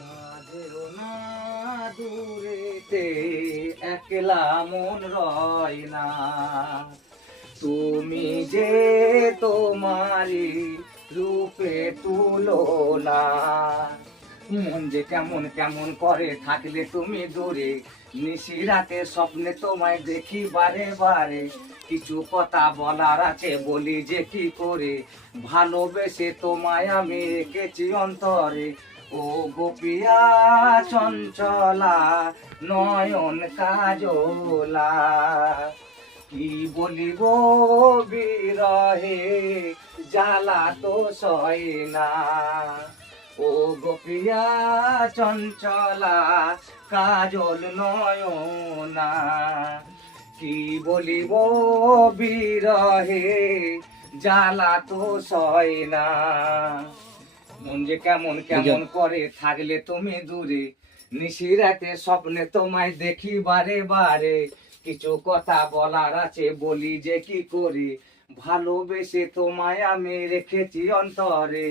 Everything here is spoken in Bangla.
মাঝেও না দূরেতে একলা মন রয় না, তুমি যে তোমারি রূপে তুলনা। মন যে কেমন কেমন করে থাকলে তুমি দূরে, নিশিরাতে স্বপ্নে তোমায় দেখি বারে বারে। কিছু কথা বলার আছে বলি যে কি করে, ভালোবেসে তোমায় আমি রেখেছি অন্তরে। ও গোপিয়া চঞ্চলা নয়ন কাজলা, কি বলিব বিরহে জ্বালা তো সয় না। ও গোপিয়া চঞ্চলা কাজল নয়না, কি বলিব বিরহে জ্বালা তো সয় না। মন যে কেমন কেমন করে থাকলে তুমি দূরে, নিশিরাতে স্বপ্নে তোমায় দেখি বারে বারে। কিছু কথা বলার আছে বলি যে কি করে, ভালোবেসে তোমায় আমি রেখেছি অন্তরে।